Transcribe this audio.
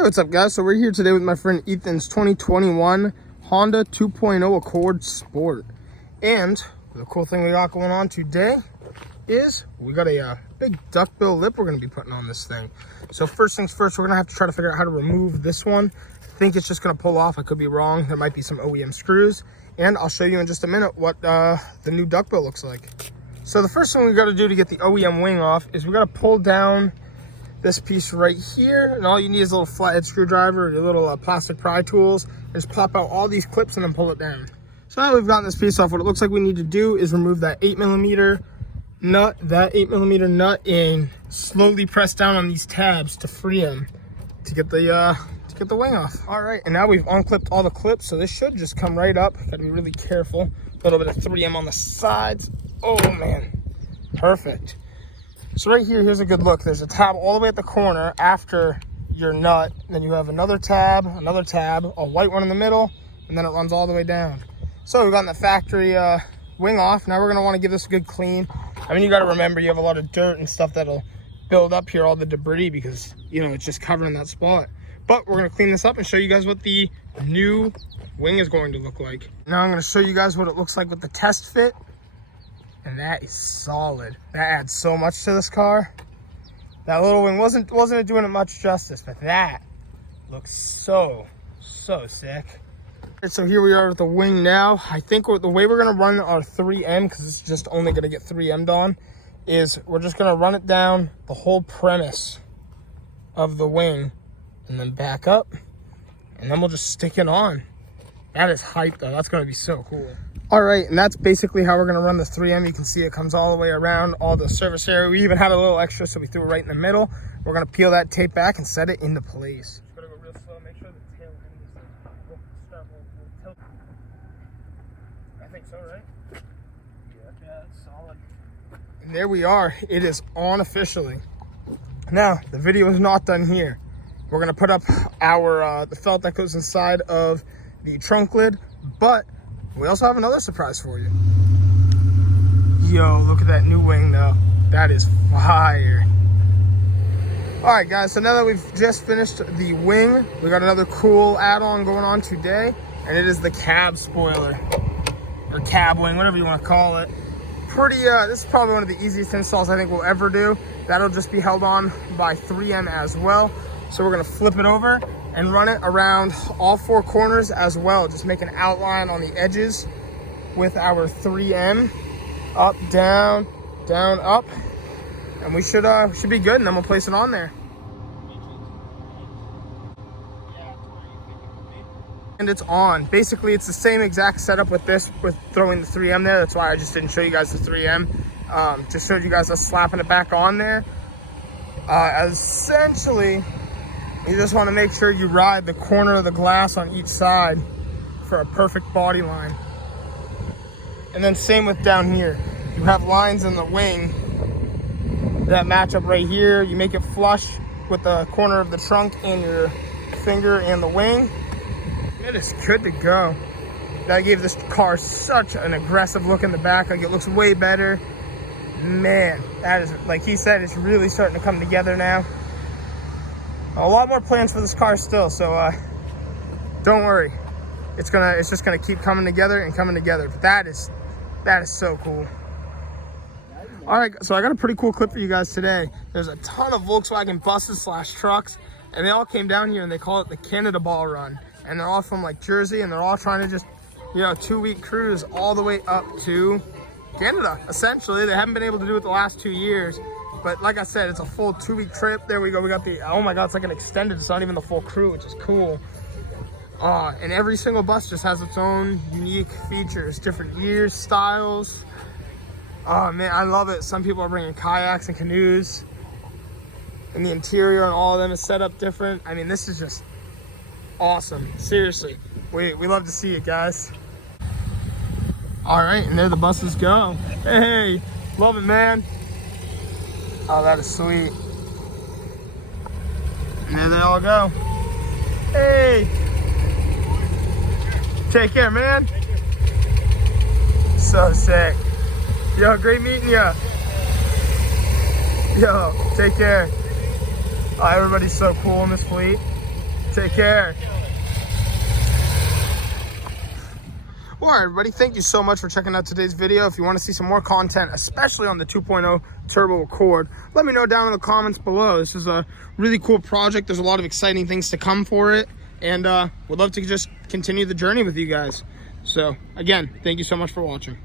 Hey, what's up, guys? So we're here today with my friend Ethan's 2021 Honda 2.0 Accord Sport. And the cool thing we got going on today is we got a big duckbill lip we're going to be putting on this thing. So first things first, we're going to have to try to figure out how to remove this one. I think it's just going to pull off. I could be wrong. There might be some OEM screws. And I'll show you in just a minute what the new duckbill looks like. So the first thing we got to do to get the OEM wing off is we got to pull down this piece right here, and all you need is a little flathead screwdriver or your little plastic pry tools, and just pop out all these clips and then pull it down. So now we've gotten this piece off, what it looks like we need to do is remove that 8mm nut, and slowly press down on these tabs to free them to get the wing off. All right, and now we've unclipped all the clips, so this should just come right up. Gotta be really careful. A little bit of 3M on the sides. Oh man, perfect. So right here, here's a good look. There's a tab all the way at the corner after your nut. Then you have another tab, a white one in the middle, and then it runs all the way down. So we've gotten the factory wing off. Now we're gonna wanna give this a good clean. I mean, you gotta remember you have a lot of dirt and stuff that'll build up here, all the debris, because you know, it's just covering that spot. But we're gonna clean this up and show you guys what the new wing is going to look like. Now I'm gonna show you guys what it looks like with the test fit. And that is solid. That adds so much to this car. That little wing wasn't doing it much justice, but that looks so sick. And so here we are with the wing now. I think the way we're gonna run our 3M, because it's just only gonna get 3M'd on, is we're just gonna run it down the whole premise of the wing and then back up, and then we'll just stick it on. That is hype though. That's gonna be so cool. All right, and that's basically how we're gonna run the 3M. You can see it comes all the way around all the surface area. We even had a little extra, so we threw it right in the middle. We're gonna peel that tape back and set it into place. Just gotta go real slow, make sure the tail end is tilt. I think so, right? Yeah, it's solid. And there we are, it is on officially. Now, the video is not done here. We're gonna put up our the felt that goes inside of the trunk lid, but we also have another surprise for you. Yo, look at that new wing though. That is fire. All right, guys, so now that we've just finished the wing, we got another cool add-on going on today, and it is the cab spoiler, or cab wing, whatever you want to call it. This is probably one of the easiest installs I think we'll ever do. That'll just be held on by 3M as well. So we're gonna flip it over and run it around all four corners as well. Just make an outline on the edges with our 3M. Up, down, down, up. And we should be good, and then we'll place it on there. And it's on. Basically, it's the same exact setup with this, with throwing the 3M there. That's why I just didn't show you guys the 3M. Just showed you guys us slapping it back on there. Essentially, you just want to make sure you ride the corner of the glass on each side for a perfect body line. And then same with down here. You have lines in the wing that match up right here. You make it flush with the corner of the trunk and your finger and the wing. It is good to go. That gave this car such an aggressive look in the back. Like, it looks way better. Man, that is, like he said, it's really starting to come together now. A lot more plans for this car still, so don't worry. It's just gonna keep coming together and coming together. But that is so cool. All right, so I got a pretty cool clip for you guys today. There's a ton of Volkswagen buses / trucks, and they all came down here and they call it the Canada Ball Run. And they're all from like Jersey, and they're all trying to just, 2-week cruise all the way up to Canada. Essentially, they haven't been able to do it the last 2 years. But like I said, it's a full 2-week trip. There we go. We got the, oh my God, it's like an extended. It's not even the full crew, which is cool. And every single bus just has its own unique features, different years, styles. Oh man, I love it. Some people are bringing kayaks and canoes. And the interior on all of them is set up different. I mean, this is just awesome. Seriously, we love to see it, guys. All right, and there the buses go. Hey, love it, man. Oh, that is sweet. And there they all go. Hey. Take care, man. So sick. Yo, great meeting ya. Yo, take care. Everybody's so cool in this fleet. Take care. All right, everybody, thank you so much for checking out today's video. If you want to see some more content, especially on the 2.0 turbo record, let me know down in the comments below. This is a really cool project. There's a lot of exciting things to come for it, and would love to just continue the journey with you guys. So again, thank you so much for watching.